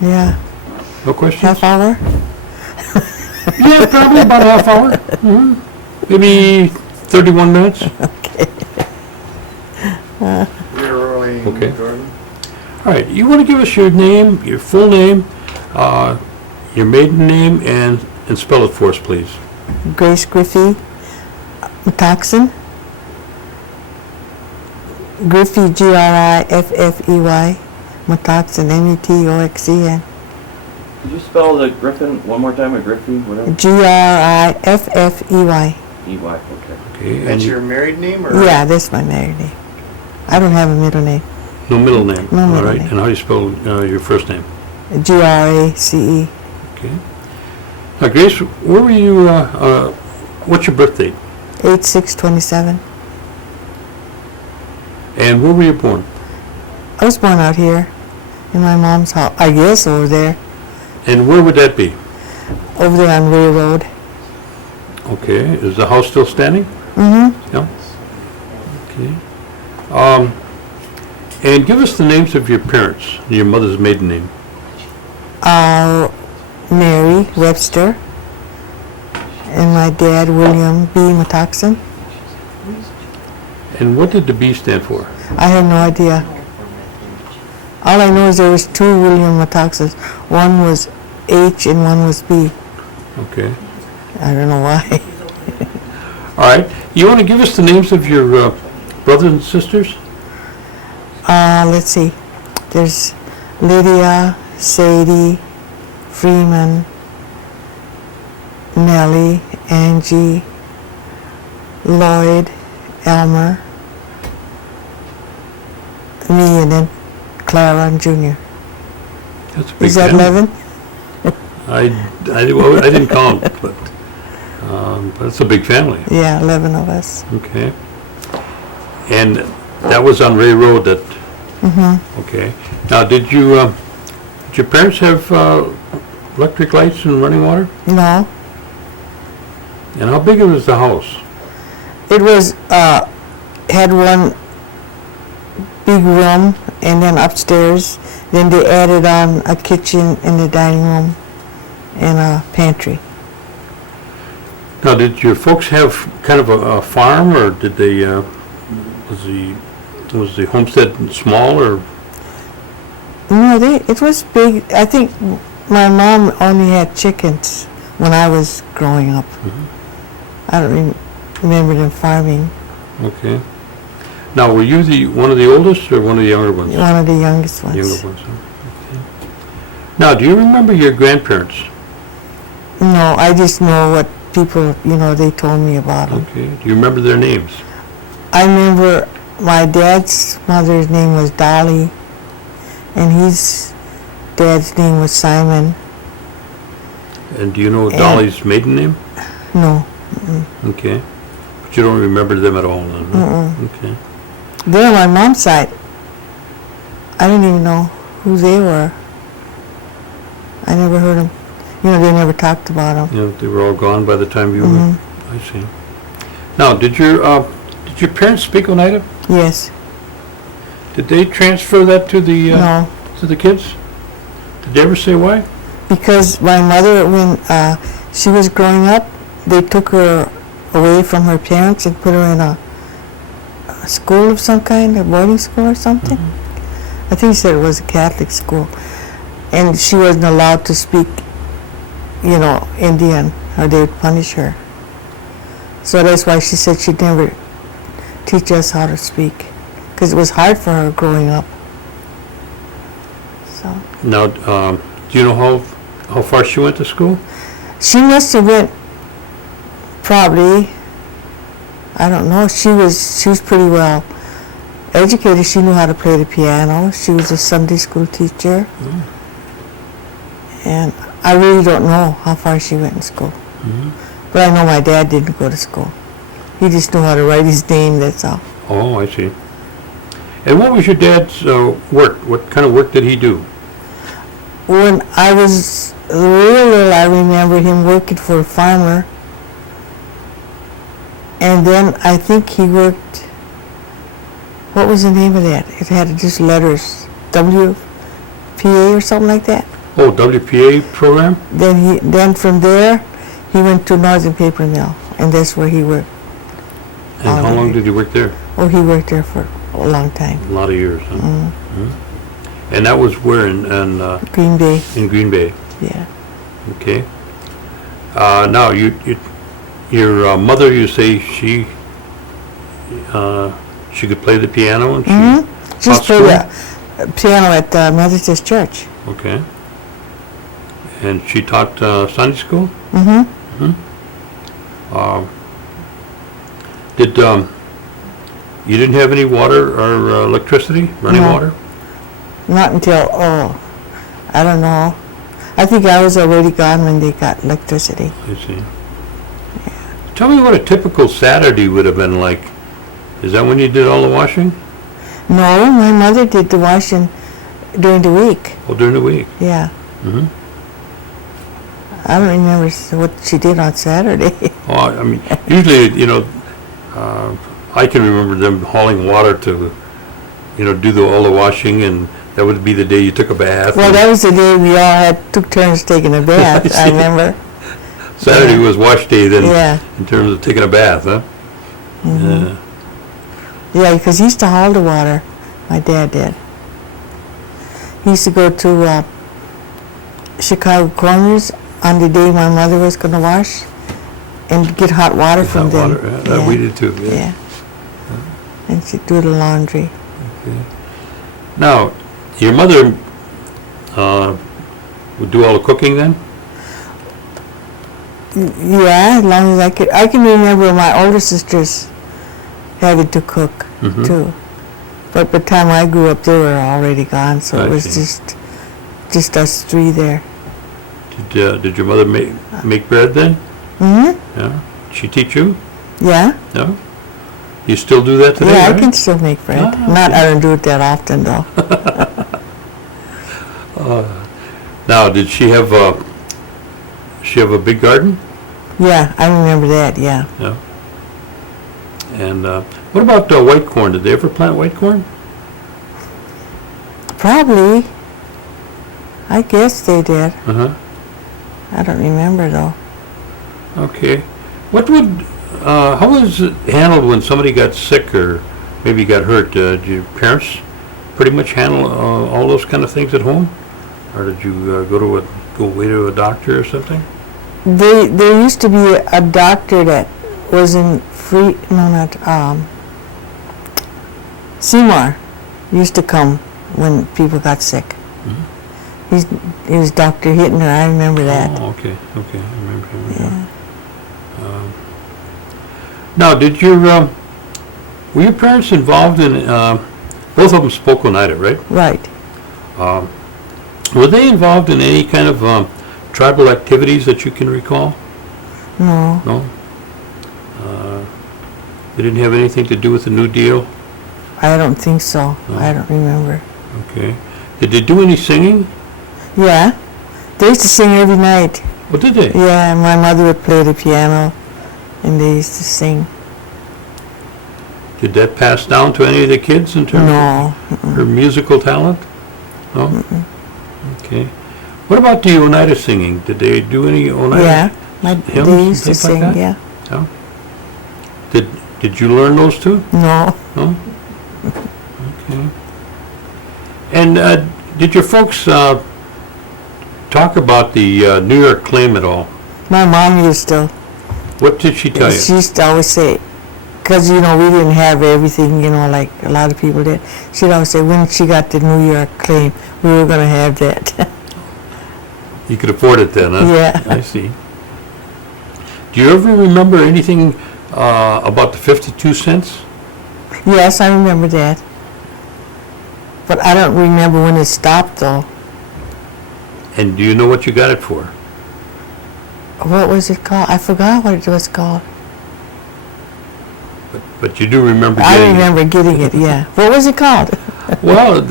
Yeah. No questions? Half hour? Yeah, probably about a half hour. Maybe 31 minutes. You're early, Okay. Jordan. All right, you want to give us your name, your full name, your maiden name, and spell it for us, please. Grace Griffy, Metoxen. Griffy, Griffey, Metoxen, Metoxen. Could you spell the Griffin one more time, or Griffy, whatever? Griffey. E-Y, okay. Okay, and That's your married name, or? Yeah, that's my married name. I don't have a middle name. no middle name. No All middle right, name. and how do you spell your first name? Grace. Okay. Now, Grace, where were you? What's your birth date? 8627. And where were you born? I was born out here in my mom's house. I guess over there. And where would that be? Over there on Ray Road. Okay. Is the house still standing? Mm-hmm. Yeah. Okay. And give us the names of your parents, your mother's maiden name. Mary Webster. And my dad, William B. Metoxen. And what did the B stand for? I have no idea. All I know is there was two William Metoxens. One was H and one was B. Okay. I don't know why. All right. You want to give us the names of your brothers and sisters? Let's see. There's Lydia, Sadie, Freeman, Nellie, Angie, Lloyd, Elmer, me, and then Clara and Junior. That's a big Is that family. 11? Well, I didn't count, but it's a big family. Yeah, 11 of us. Okay. And that was on Ray Road. That. Mm-hmm. Okay. Now, did your parents have electric lights and running water? No, And how big was the house? it was, had one big room and then upstairs. Then they added on a kitchen in the dining room and a pantry. Now, did your folks have kind of a farm, or did they? Was the homestead small, or? No, it was big. I think my mom only had chickens when I was growing up. Mhm. I don't remember them farming. Okay. Now, were you one of the oldest or one of the younger ones? One of the youngest ones. Younger ones. Huh? Okay. Now, do you remember your grandparents? No, I just know what people, they told me about them. Okay. Do you remember their names? I remember my dad's mother's name was Dolly, and his dad's name was Simon. And do you know And- Dolly's maiden name? No. Okay. But you don't remember them at all, then? Huh? Mm-mm. Okay. They're on my mom's side. I didn't even know who they were. I never heard them. They never talked about them. Yeah, they were all gone by the time you Mhm. were. I see. Now, did your parents speak Oneida? Yes. Did they transfer that to the No. to the kids? Did they ever say why? Because my mother, when she was growing up, they took her away from her parents and put her in a school of some kind, a boarding school or something. I think she said it was a Catholic school. And she wasn't allowed to speak, Indian, or they would punish her. So that's why she said she'd never teach us how to speak, because it was hard for her growing up. So Now, do you know how far she went to school? she must have went probably, I don't know, she was pretty well educated. She knew how to play the piano. She was a Sunday school teacher. And I really don't know how far she went in school. But I know my dad didn't go to school. He just knew how to write his name, that's all. Oh, I see. And what was your dad's work? What kind of work did he do? When I was real little, I remember him working for a farmer. And then I think he worked, what was the name of that? It had just letters, WPA or something like that. Oh, WPA program? Then from there, he went to Northern Paper Mill, and that's where he worked. And how long did you work there? Oh, he worked there for a long time. A lot of years, huh? Mhm. And that was where Green Bay, in Green Bay? yeah. Okay. Now, your mother, you say she could play the piano and she Just taught played the piano at the Methodist Church. Okay. And she taught Sunday school? Mm-hmm. Did you didn't have any water or electricity, running No. water? Not until, I don't know. I think I was already gone when they got electricity. I see. Tell me what a typical Saturday would have been like. Is that when you did all the washing? No, my mother did the washing during the week. Or during the week? Yeah. Mm-hmm. I don't remember what she did on Saturday. Oh, I mean, usually, I can remember them hauling water to, do all the washing, and that would be the day you took a bath. Well, that was the day we all took turns taking a bath, I see. remember. Saturday was wash day then, Yeah. in terms of taking a bath, huh? Yeah. Yeah, because he used to haul the water. My dad did. He used to go to Chicago Corners on the day my mother was going to wash and get hot water from Hot them. water, yeah, that we did too, yeah. Yeah. And she'd do the laundry. Okay. Now, your mother would do all the cooking then? Yeah, as long as I could. I can remember my older sisters having to cook Mhm. too. But by the time I grew up, they were already gone, so I it was see. just us three there. Did your mother make bread then? Hmm. Yeah. Did she teach you? Yeah. No? You still do that today, Yeah, I right? can still make bread. Ah, Not, I don't do it that often though. Now, did she have a big garden? Yeah, I remember that. Yeah. Yeah. And what about white corn? Did they ever plant white corn? Probably. I guess they did. Uh-huh. I don't remember though. Okay. How was it handled when somebody got sick or maybe got hurt? Did your parents pretty much handle all those kind of things at home? Or did you go away to a doctor or something? There used to be a doctor that was in Seymour used to come when people got sick. He was Dr. Hittner, I remember that. Oh, okay. I remember him. Yeah. Now, were your parents involved in, both of them spoke Oneida, right? Right. Were they involved in any kind of tribal activities that you can recall? No. No? They didn't have anything to do with the New Deal? I don't think so. No. I don't remember. Okay. Did they do any singing? Yeah. They used to sing every night. What did they? Yeah, and my mother would play the piano and they used to sing. Did that pass down to any of the kids in terms No. of her musical talent? No? Okay. What about the Oneida singing? Did they do any Oneida? Yeah. hymns They and used to things like sing, that? yeah. Yeah. Did you learn those too? No. No? Okay. And did your folks talk about the New York claim at all? My mom used to. What did she tell you? She used to always say, because, we didn't have everything, like a lot of people did. She'd always say, when she got the New York claim, we were going to have that. You could afford it then, huh? Yeah. I see. Do you ever remember anything about the 52 cents? Yes, I remember that. But I don't remember when it stopped, though. And do you know what you got it for? What was it called? I forgot what it was called. But you do remember I getting remember getting it, yeah. What was it called? it. Well,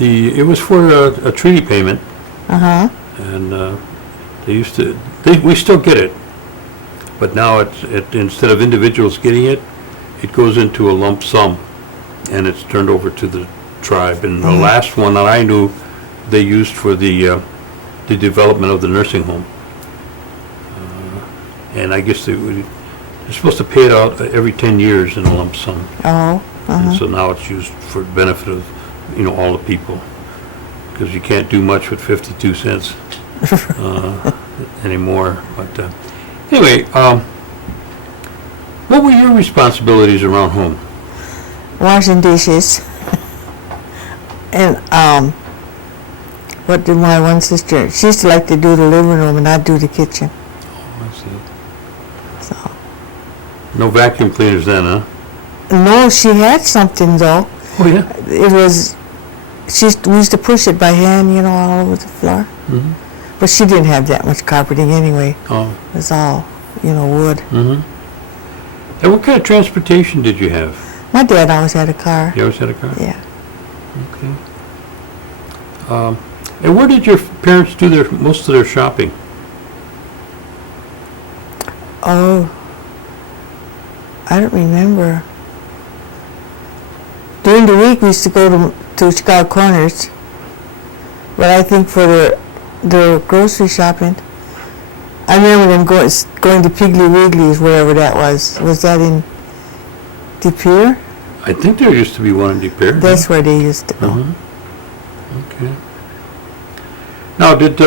it was for a treaty payment, Uh-huh. and we still get it. But now instead of individuals getting it, it goes into a lump sum, and it's turned over to the tribe. And the last one that I knew they used for the development of the nursing home. And I guess they're supposed to pay it out every 10 years in a lump sum. Oh, And so now it's used for the benefit of, all the people. Because you can't do much with 52 cents anymore. But anyway, what were your responsibilities around home? washing dishes. And what did my one sister? She used to like to do the living room, and I'd do the kitchen. Oh, I see. So No vacuum cleaners then, huh? no, she had something though. Oh, yeah. It was we used to push it by hand, all over the floor. Mm-hmm. But she didn't have that much carpeting anyway. Oh. It was all, wood. Mm-hmm. And what kind of transportation did you have? My dad always had a car. You always had a car? Yeah. Okay. And where did your parents do most of their shopping? Oh, I don't remember. During the week, we used to go to Chicago Corners. But I think for the grocery shopping, I remember them going to Piggly Wiggly's, wherever that was. Was that in De Pere? I think there used to be one in De Pere. That's where they used to go. Uh-huh. Okay. Now, did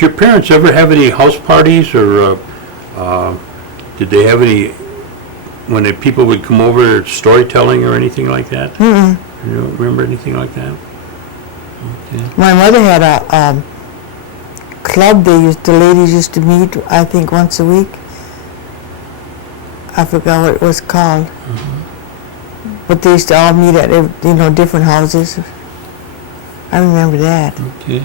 your parents ever have any house parties, or did they have any when people would come over, storytelling or anything like that? Mm-mm. You don't remember anything like that? Okay. My mother had a club the ladies used to meet, I think, once a week. I forgot what it was called. Mm-hmm. But they used to all meet at, different houses. I remember that. Okay.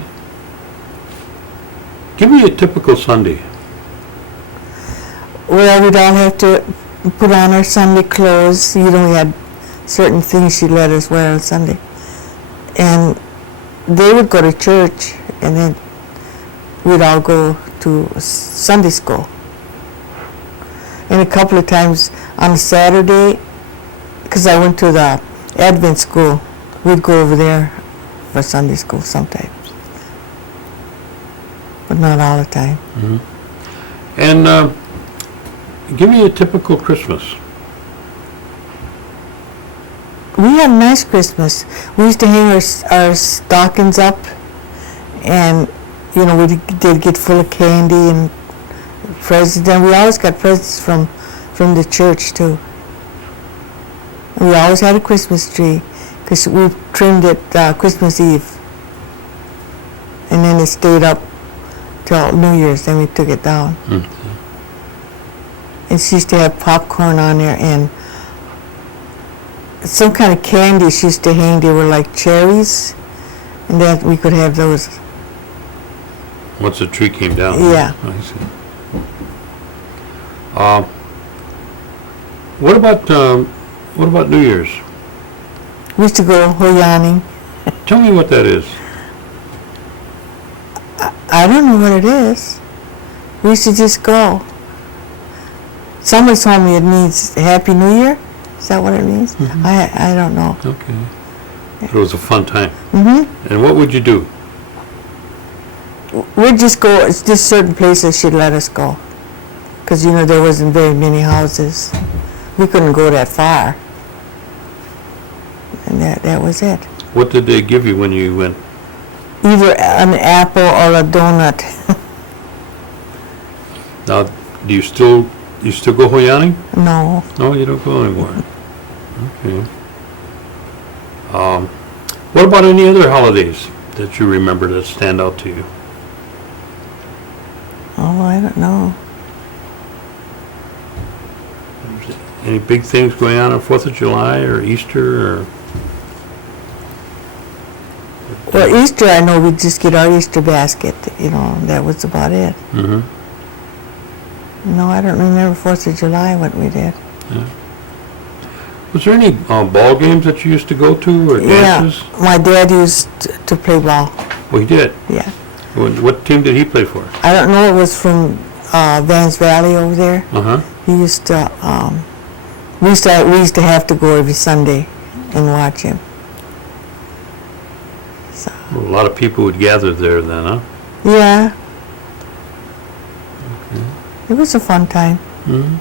Give me a typical Sunday. Well, we'd all have to put on our Sunday clothes. We had certain things she'd let us wear on Sunday. And they would go to church, and then we'd all go to Sunday school. And a couple of times on Saturday, because I went to the Advent school, we'd go over there for Sunday school sometimes. But not all the time. Mm-hmm. And give me a typical Christmas. We had a nice Christmas. We used to hang our stockings up, and we did get full of candy and presents. And we always got presents from the church too. And we always had a Christmas tree, because we trimmed it Christmas Eve, and then it stayed up till New Year's. Then we took it down. Mm-hmm. And she used to have popcorn on there and some kind of candy she used to hang. They were like cherries, and that we could have those. Once the tree came down. Yeah. I see. What about New Year's? We used to go hoyaning. Tell me what that is. I don't know what it is. We used to just go. Somebody told me it means Happy New Year. Is that what it means? Mm-hmm. I don't know. Okay. It was a fun time. Mm-hmm. And what would you do? We'd just go. It's just certain places she'd let us go, because there wasn't very many houses. We couldn't go that far, and that was it. What did they give you when you went? Either an apple or a donut. Now, do you still go hoyaning? No. No, you don't go anymore. Okay. What about any other holidays that you remember that stand out to you? Oh, I don't know. Any big things going on 4th of July or Easter or? Well, Easter, I know we just get our Easter basket. That was about it. Mm-hmm. No, I don't remember 4th of July what we did. Yeah. Was there any ball games that you used to go to or dances? Yeah, my dad used to play ball. Well, he did. Yeah. What team did he play for? I don't know. It was from Vans Valley over there. Uh-huh. He used to. We used to have to go every Sunday and watch him. So. A lot of people would gather there then, huh? Yeah. It was a fun time. Mm-hmm.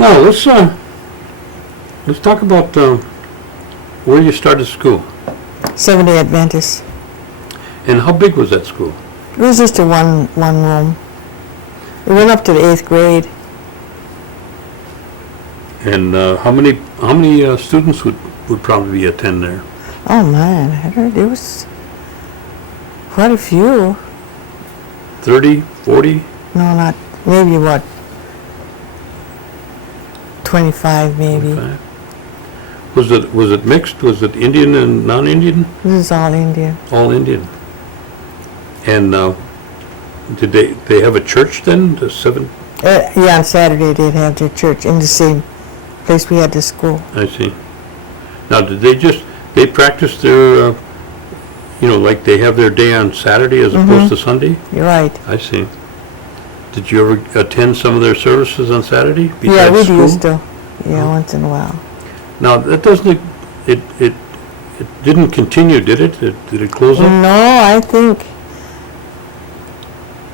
Now, let's talk about where you started school. Seventh-day Adventist. And how big was that school? It was just a one room. It went up to the 8th grade. And how many students would probably attend there? Oh man, I heard there was quite a few. 30, 40? No, not, maybe what, 25 maybe. 25? Was it mixed? Was it Indian and non-Indian? This is all Indian. All Indian. And did they have a church then? The seven? Yeah, on Saturday they'd have their church in the same place we had the school. I see. Now, did they practice their, like they have their day on Saturday as opposed to Sunday? You're right. I see. Did you ever attend some of their services on Saturday besides Yeah, we school? used to. Yeah, once in a while. Now, that doesn't, it didn't continue, did it? Did it close up? No, I think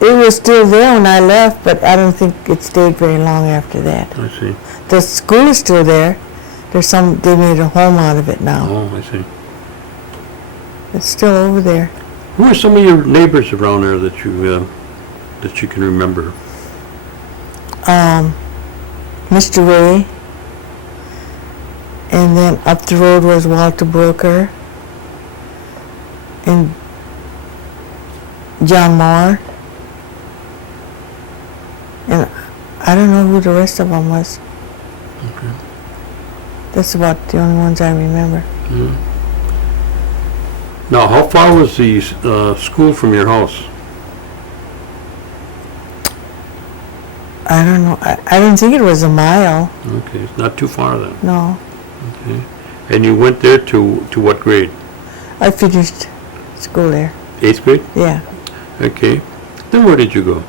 it was still there when I left, but I don't think it stayed very long after that. I see. The school is still there. They made a home out of it now. Oh, I see. It's still over there. Who are some of your neighbors around there that you can remember? Mr. Ray, and then up the road was Walter Brooker, and John Moore, and I don't know who the rest of them was. Okay. That's about the only ones I remember. Mm. Now, how far was the school from your house? I don't know. I don't think it was a mile. Okay, it's not too far then. No. Okay. And you went there to what grade? I finished school there. 8th grade? Yeah. Okay. Then where did you go?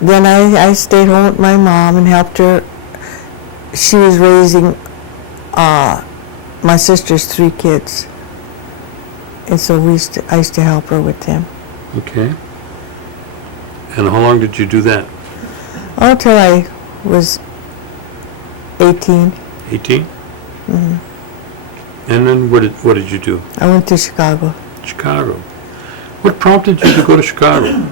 Then I stayed home with my mom and helped her. She was raising my sister's 3 kids. And so I used to help her with them. Okay. And how long did you do that? Until I was 18. 18? Mm-hmm. And then what did you do? I went to Chicago. Chicago. What prompted you to go to Chicago?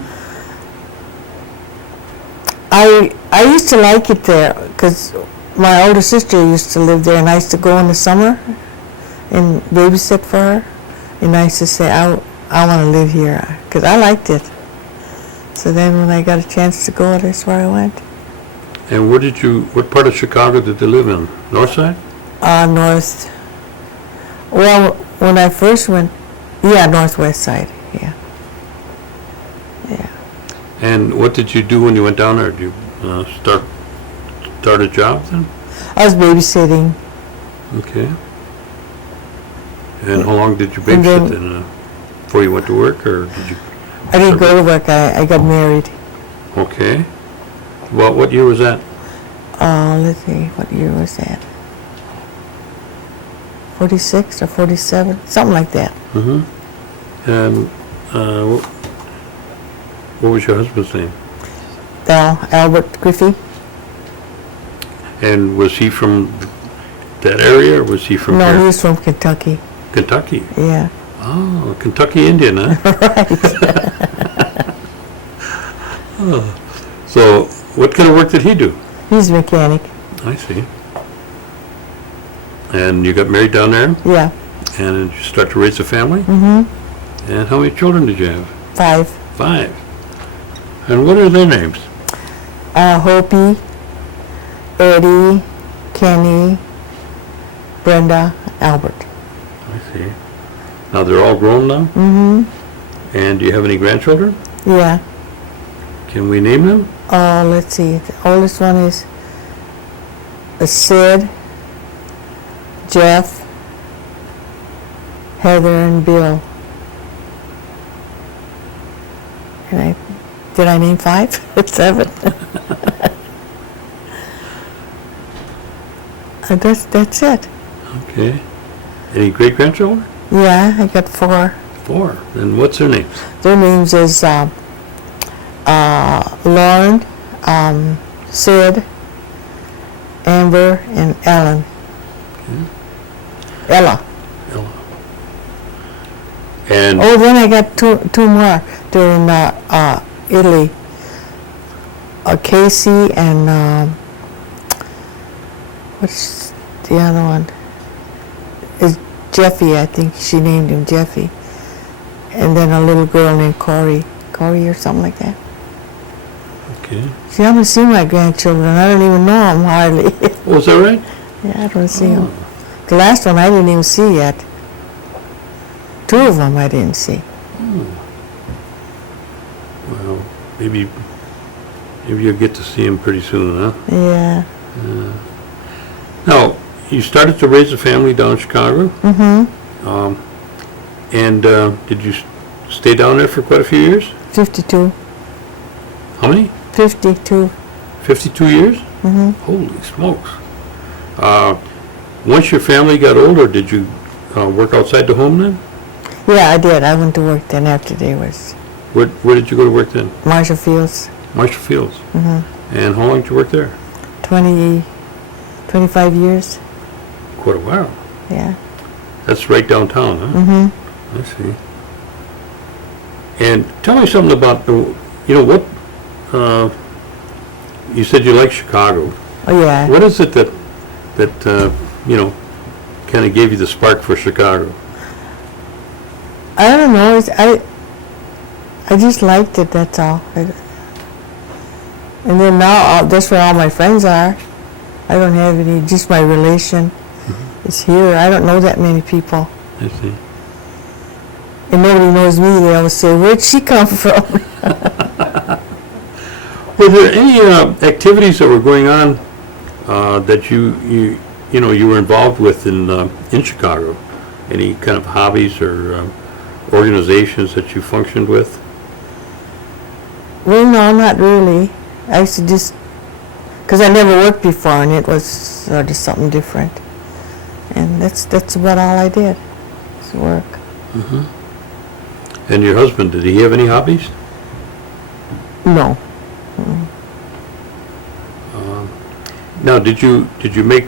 I used to like it there because my older sister used to live there, and I used to go in the summer and babysit for her. And I used to say, I want to live here because I liked it. So then when I got a chance to go, that's where I went. And what part of Chicago did they live in? North side? North. Well, when I first went, northwest side, yeah. Yeah. And what did you do when you went down there? Did you start a job then? I was babysitting. Okay. And how long did you babysit then? Before you went to work, or did you? I didn't go to work. I got married. Okay. Well, what year was that? Let's see, what year was that? 46 or 47, something like that. Mm-hmm. And what was your husband's name? Albert Griffy. And was he from that area, or was he from No, here? he was from Kentucky. Kentucky. Yeah. Oh, Kentucky Indian, huh? Right. Oh. So, what kind of work did he do? He's a mechanic. I see. And you got married down there, Yeah. and you start to raise a family? Mm-hmm. And how many children did you have? 5. 5. And what are their names? Hopi, Eddie, Kenny, Brenda, Albert. I see. Now they're all grown now? Mm-hmm. And do you have any grandchildren? Yeah. Can we name them? Let's see. The oldest one is Sid, Jeff, Heather, and Bill. And did I name 5? 7. That's it. Okay. Any great-grandchildren? Yeah, I got 4. 4. And what's their names? Their names is Lauren, Sid, Amber, and Ellen. Ella. Ella. And Oh, then I got two more. They're in Italy. Casey and what's the other one? Is Jeffy, I think she named him Jeffy. And then a little girl named Corey or something like that. okay. See, I haven't seen my grandchildren. I don't even know them hardly. Oh, is that right? Yeah, I don't see them. The last one I didn't even see yet. 2 of them I didn't see. Well, maybe you'll get to see him pretty soon, huh? Yeah. Now, you started to raise a family down in Chicago, Mm-hmm. and did you stay down there for quite a few years? 52. How many? 52. 52 years? Mm-hmm. Holy smokes. Once your family got older, did you work outside the home then? Yeah, I did. I went to work then after they was Where did you go to work then? Marshall Fields. Marshall Fields. Mm-hmm. And how long did you work there? 25 years. Quite a while. Yeah. That's right downtown, huh? Mm-hmm. I see. And tell me something about what, you said you like Chicago. Oh, yeah. What is it that kind of gave you the spark for Chicago? I don't know. I just liked it, that's all. And then now, that's where all my friends are. I don't have any, just my relation is here. I don't know that many people. I see. And nobody knows me. They always say, where'd she come from? Were there any activities that were going on that you were involved with in Chicago? Any kind of hobbies or organizations that you functioned with? Well, no, not really. I used to just, because I never worked before, and it was sort of something different. And that's about all I did, was work. Mm-hmm. And your husband, did he have any hobbies? No. Now, did you make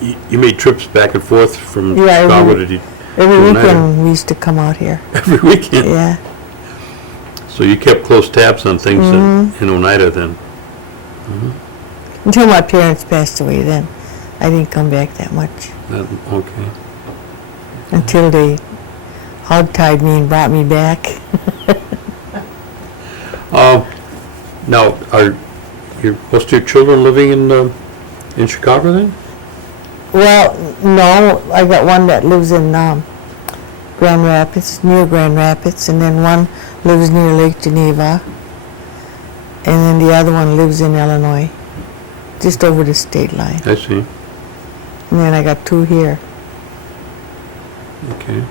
you made trips back and forth from Yeah, Chicago to Every Oneida? weekend we used to come out here. Every weekend? Yeah. So you kept close tabs on things in Oneida then? Until my parents passed away, then I didn't come back that much. Okay. Until they hog-tied me and brought me back. Now, are most of your children living in Chicago then? Well, no, I got one that lives in Grand Rapids, near Grand Rapids, and then one lives near Lake Geneva, and then the other one lives in Illinois, just over the state line. I see. And then I got 2 here. Okay.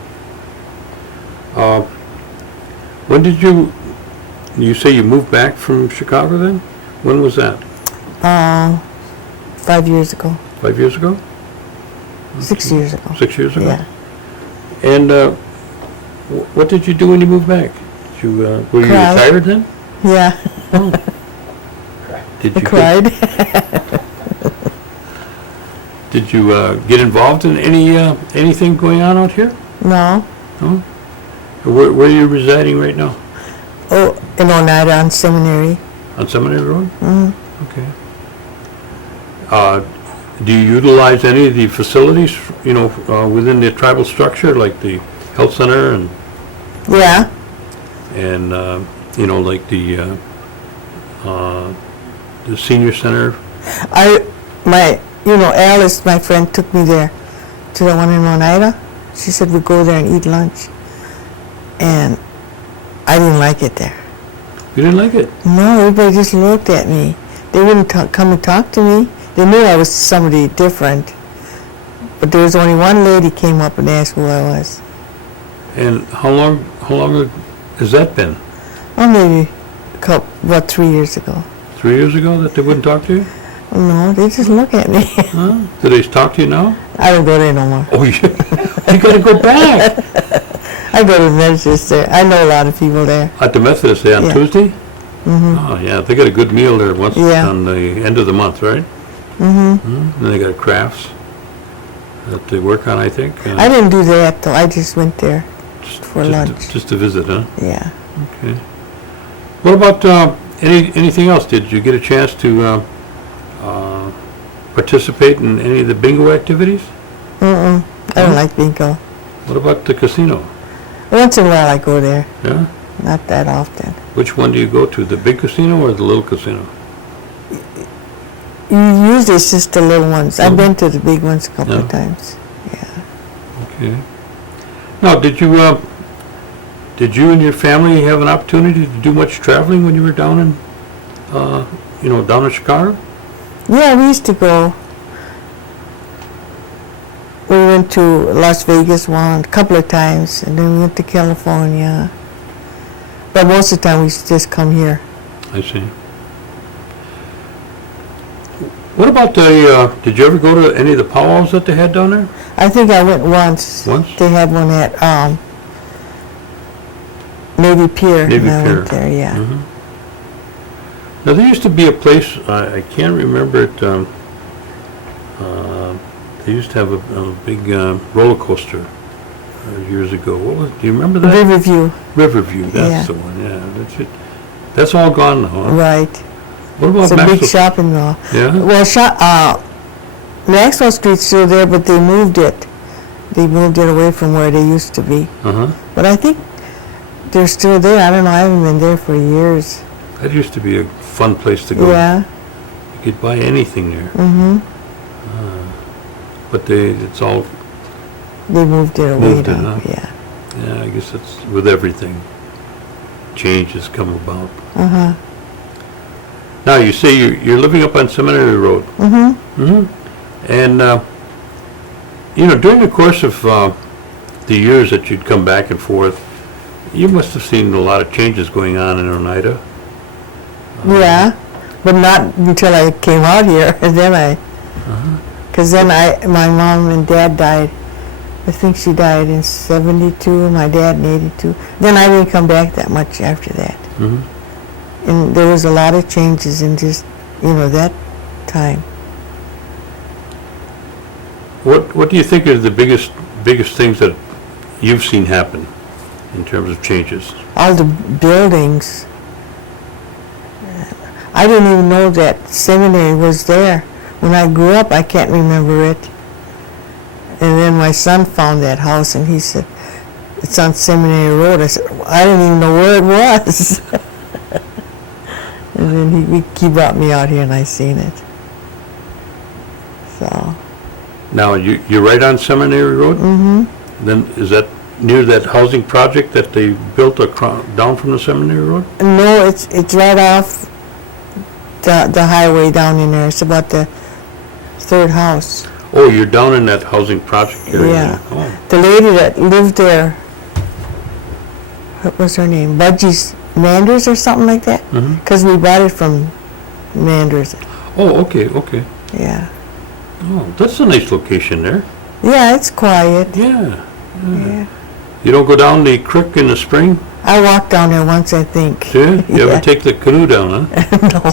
When did you say you moved back from Chicago then? When was that? 5 years ago. 5 years ago? 6 years ago. 6 years ago? Yeah. And what did you do when you moved back? Were you Cried. retired then? Yeah. Did I you cried. Did you get involved in anything going on out here? No. No? Where are you residing right now? Oh, in Oneida on Seminary. On Seminary Road? Mm. Okay. Do you utilize any of the facilities, within the tribal structure, like the health center and Yeah. like the senior center? Alice, my friend, took me there to the one in Oneida. She said we go there and eat lunch. And I didn't like it there. You didn't like it? No, everybody just looked at me. They wouldn't come and talk to me. They knew I was somebody different. But there was only one lady came up and asked who I was. And how long has that been? Oh, maybe about 3 years ago. 3 years ago that they wouldn't talk to you? No, they just look at me. Huh? Do they talk to you now? I don't go there no more. Oh, you gotta go back. I go to Methodist there. I know a lot of people there. At the Methodist Day on Yeah. Tuesday? Oh, yeah, they got a good meal there once Yeah. on the end of the month, right? And they got crafts that they work on, I think. I didn't do that though. I just went there for lunch. Just to visit, huh? Yeah. Okay. What about anything else? Did you get a chance to participate in any of the bingo activities? I don't like bingo. What about the casino? Once in a while I go there. Yeah? Not that often. Which one do you go to, the big casino or the little casino? Usually it's just the little ones. I've been to the big ones a couple Yeah. of times. Yeah. Okay. Now, did you and your family have an opportunity to do much traveling when you were down in, down in Chicago? Yeah, we used to go. We went to Las Vegas a couple of times, and then we went to California. But most of the time we just come here. I see. What about did you ever go to any of the powwows that they had down there? I think I went once. Once? They had one at Navy Pier. Navy and I Pier. went there, yeah. Mhm. Now, there used to be a place, I can't remember it, they used to have a big roller coaster years ago. What was, do you remember that? Riverview, Riverview, that's Yeah. the one, yeah. That's it. That's all gone now, huh? right. What about It's a big Maxwell? shopping mall. Yeah? Well, Maxwell Street's still there, but they moved it. They moved it away from where they used to be. Uh-huh. But I think they're still there. I don't know. I haven't been there for years. That used to be a fun place to go. Yeah. You could buy anything there. Mm-hmm. But it's all, They moved it away Moved it, now. huh? Yeah. yeah, I guess it's with everything. Change has come about. Uh-huh. Now, you say you're living up on Seminary Road. Mm-hmm. And, during the course of the years that you'd come back and forth, you must have seen a lot of changes going on in Oneida. Yeah. But not until I came out here. And then because then my mom and dad died. I think she died in 72, my dad in 82. Then I didn't come back that much after that. Mhm. And there was a lot of changes in just, that time. What do you think are the biggest things that you've seen happen in terms of changes? All the buildings. I didn't even know that seminary was there. When I grew up, I can't remember it. And then my son found that house and he said, it's on Seminary Road. I said, I didn't even know where it was. And then he brought me out here and I seen it. So, Now, you're right on Seminary Road? Then is that near that housing project that they built down from the Seminary Road? no, it's right off the highway down in there. It's about the third house. Oh, you're down in that housing project area? Yeah. Oh, The lady that lived there, what was her name? Budgie's Manders or something like that? Mhm. Because we bought it from Manders. oh, okay. Yeah. Oh, that's a nice location there. Yeah, it's quiet. Yeah. Yeah. You don't go down the creek in the spring? I walked down there once, I think. Do you? You Yeah. ever take the canoe down, huh? No.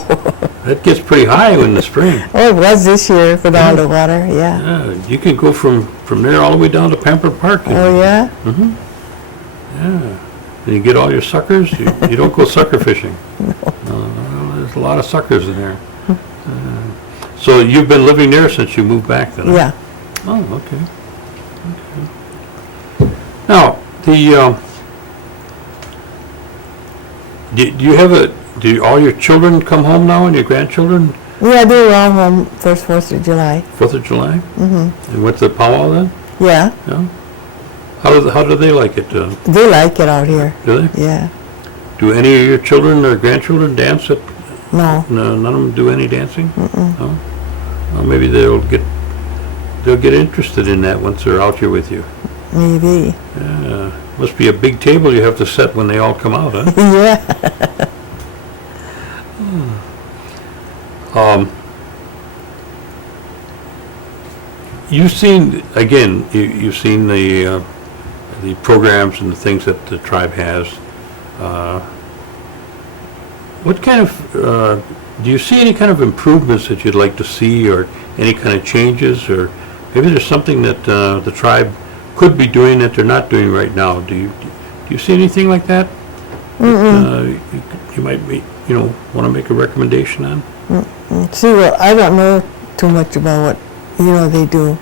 That gets pretty high in the spring. Oh, it was this year with all the water. Yeah. Yeah, you can go from there all the way down to Pamper Park. Oh, yeah? Yeah. And you get all your suckers. You don't go sucker fishing. No, there's a lot of suckers in there. So you've been living there since you moved back then? Huh? Yeah. Oh, okay. Now, do all your children come home now and your grandchildren, Yeah, they were all home first 4th of July. 4th of July? And went to the powwow then? Yeah. Yeah? How do they like it? They like it out here. Do they? Yeah. Do any of your children or grandchildren dance at, No. no, none of them do any dancing? No? Well, maybe they'll get interested in that once they're out here with you. Maybe. Yeah. Must be a big table you have to set when they all come out, huh? Yeah. you've seen, again, you've seen the programs and the things that the tribe has. What kind of, do you see any kind of improvements that you'd like to see, or any kind of changes, or maybe there's something that the tribe could be doing that they're not doing right now? Do you see anything like that? You might be, want to make a recommendation on? See, well, I don't know too much about what, they do.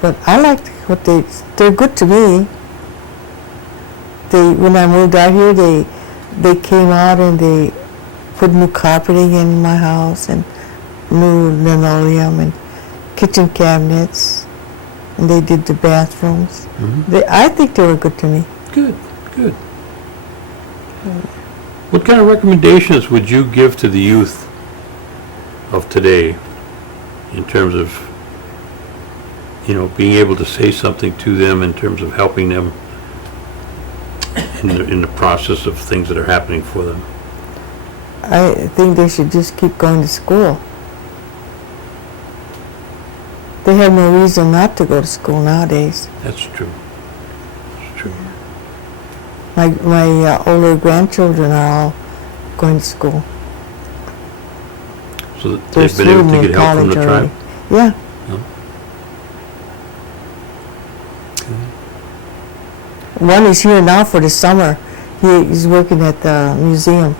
But I like what they're good to me. When I moved out here, they came out and they put new carpeting in my house and new linoleum and kitchen cabinets, and they did the bathrooms. I think they were good to me. Good. What kind of recommendations would you give to the youth of today in terms of, being able to say something to them in terms of helping them in the process of things that are happening for them? I think they should just keep going to school. They have no reason not to go to school nowadays. That's true. My older grandchildren are all going to school. So that they've been able to get help from the tribe? Yeah. One is here now for the summer. He's working at the museum.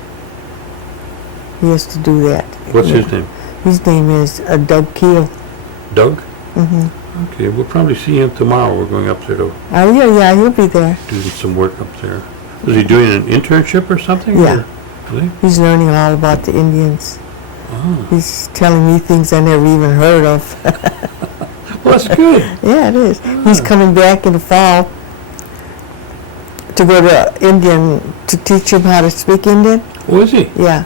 He has to do that. What's his name? His name is Doug Keel. Doug? Okay, we'll probably see him tomorrow. We're going up there to Yeah, he'll be there. do some work up there. Is he doing an internship or something? Yeah. Really? He's learning all about the Indians. Oh. He's telling me things I never even heard of. Well, that's good. Yeah, it is. He's coming back in the fall to go to Indian to teach him how to speak Indian. Oh, is he? Yeah.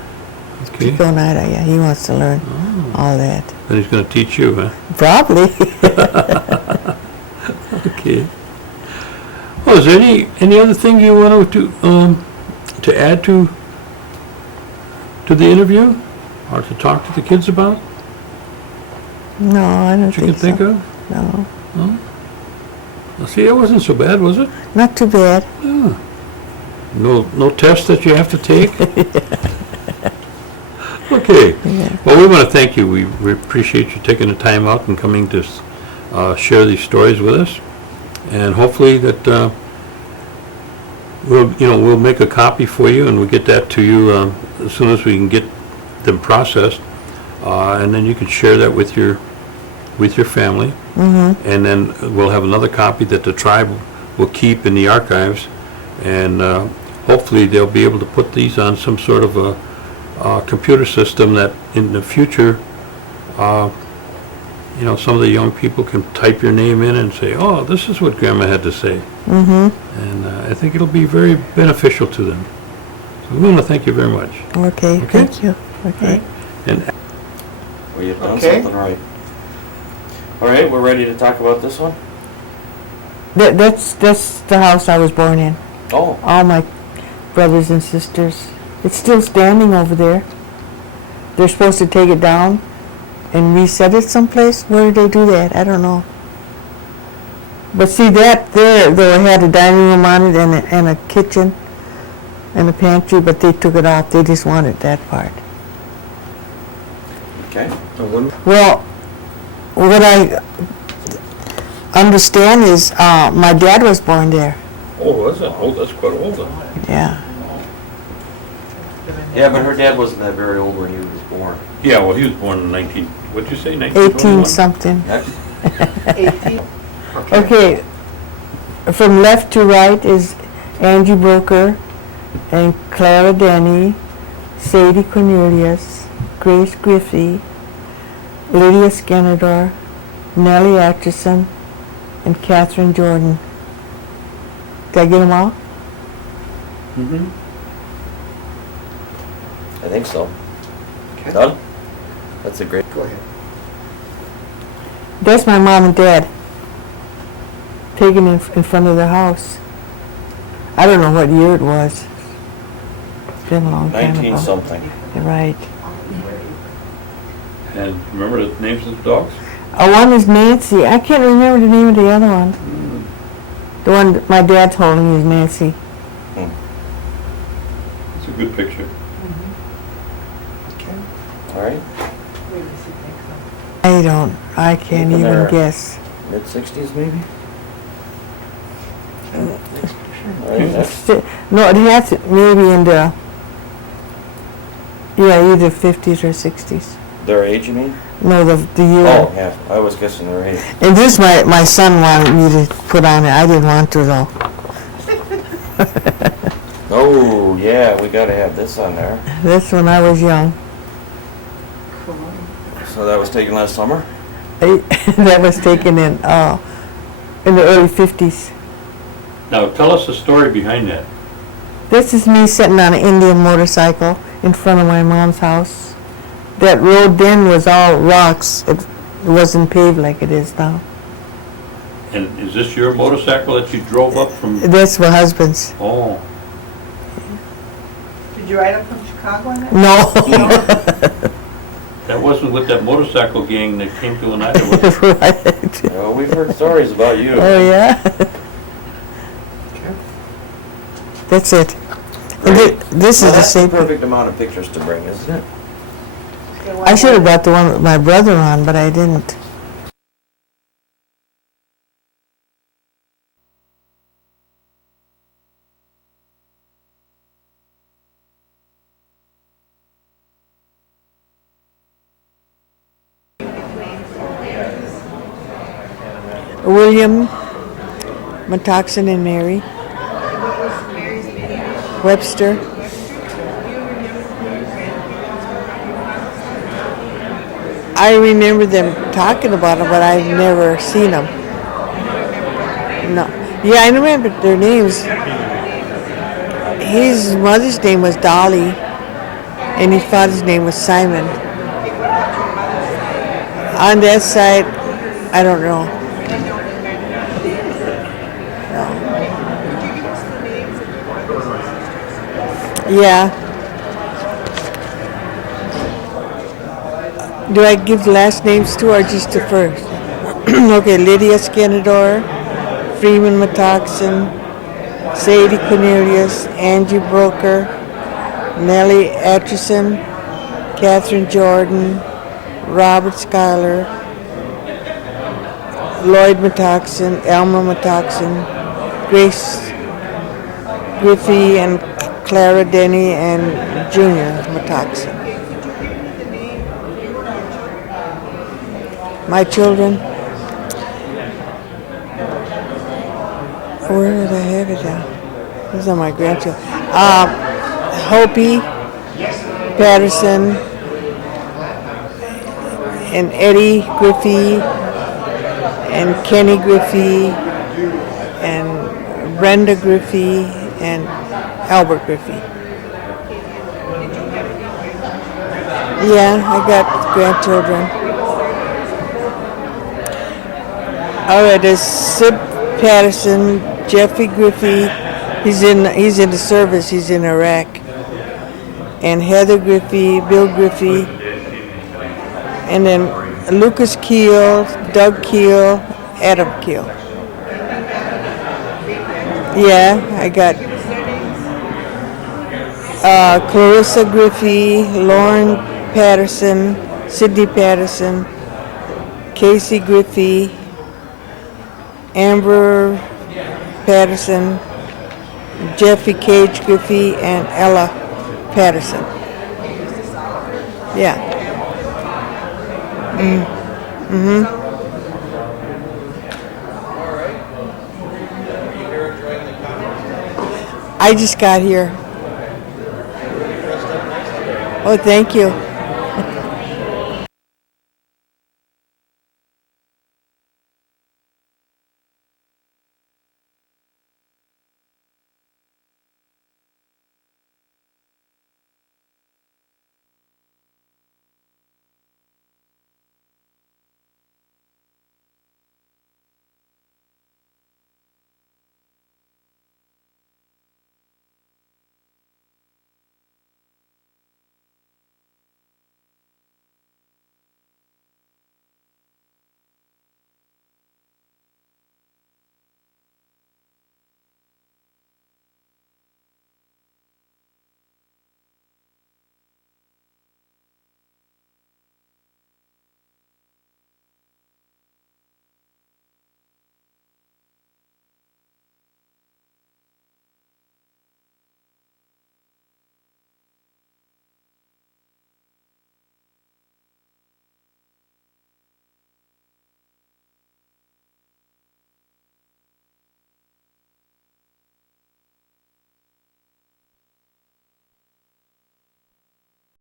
Okay. Yeah, he wants to learn all that. And he's going to teach you, huh? Probably. Okay. Well, is there any other thing you want to add to the interview, or to talk to the kids about? No, I don't That you can think so. of? No, No? Well, see, it wasn't so bad, was it? not too bad. Yeah. No test that you have to take? Okay. Yeah. Well, we want to thank you. We appreciate you taking the time out and coming to share these stories with us. And hopefully that we'll make a copy for you, and we'll get that to you as soon as we can get them processed. And then you can share that with your family. And then we'll have another copy that the tribe will keep in the archives. And hopefully they'll be able to put these on some sort of a computer system that in the future, some of the young people can type your name in and say, oh, this is what Grandma had to say. And I think it'll be very beneficial to them. So we want to thank you very much. Okay, thank you. Okay. And Well, you've done Okay. something right. All right, we're ready to talk about this one? That's the house I was born in. Oh, All my brothers and sisters. It's still standing over there. They're supposed to take it down and reset it someplace. Where did they do that? I don't know. But see, that there, they had a dining room on it and a kitchen and a pantry, but they took it off. They just wanted that part. okay. Well, what I understand is my dad was born there. oh, that's quite old. Yeah. Yeah, but her dad wasn't that very old when he was born. Yeah, well, he was born in what'd you say, 18 something. That- Okay, from left to right is Angie Broker and Clara Denny, Sadie Cornelius, Grace Griffy, Lydia Skenador, Nellie Atchison, and Catherine Jordan. Did I get them all? I think so. Okay. Done? That's a great... Go ahead. That's my mom and dad, taken in front of the house. I don't know what year it was. It's been a long time 19 ago. something. You're right. And remember the names of the dogs? One is Nancy. I can't remember the name of the other one. The one that my dad's holding is Nancy. It's a good picture. Okay. All right. I can't Looking even there. guess. Mid-60s maybe? All right, next. No, it has to, maybe in the, either 50s or 60s. Their age, you mean? No, the year. Oh, yeah. I was guessing their age. And this my son wanted me to put on it. I didn't want to though. Oh, yeah. We got to have this on there. That's when I was young. So that was taken last summer? That was taken in the early 50s. Now, tell us the story behind that. This is me sitting on an Indian motorcycle in front of my mom's house. That road then was all rocks. It wasn't paved like it is now. And is this your motorcycle that you drove up from? That's my husband's. Oh, Did you ride up from Chicago on that? No. that wasn't with that motorcycle gang that came to an Iowa, was it? Right. Well, we've heard stories about you. Oh, yeah? That's it. And this Well, is the that's the same. perfect amount of pictures to bring, isn't it? I should have brought the one with my brother on, but I didn't. William, Matoxin and Mary. Webster. I remember them talking about it, but I've never seen them. No. Yeah, I remember their names. His mother's name was Dolly, and his father's name was Simon. On that side, I don't know. Yeah. Do I give the last names too, or just the first? Okay, Lydia Skenador, Freeman Matoxin, Sadie Cornelius, Angie Broker, Nellie Atchison, Catherine Jordan, Robert Schuyler, Lloyd Matoxin, Elmer Matoxin, Grace Griffy, and Clara Denny, and Junior Matoxin. My children, where did I have it now? Those are my grandchildren. Hopi, Patterson, and Eddie Griffy, and Kenny Griffy, and Brenda Griffy, and Albert Griffy. Yeah, I got grandchildren. All right, there's Sid Patterson, Jeffrey Griffey. He's in the service. He's in Iraq. And Heather Griffey, Bill Griffey, and then Lucas Keel, Doug Keel, Adam Keel. Yeah, I got Clarissa Griffey, Lauren Patterson, Sidney Patterson, Casey Griffey, Amber Patterson, Jeffrey Cage Griffey, and Ella Patterson. Yeah. I just got here. Oh, thank you.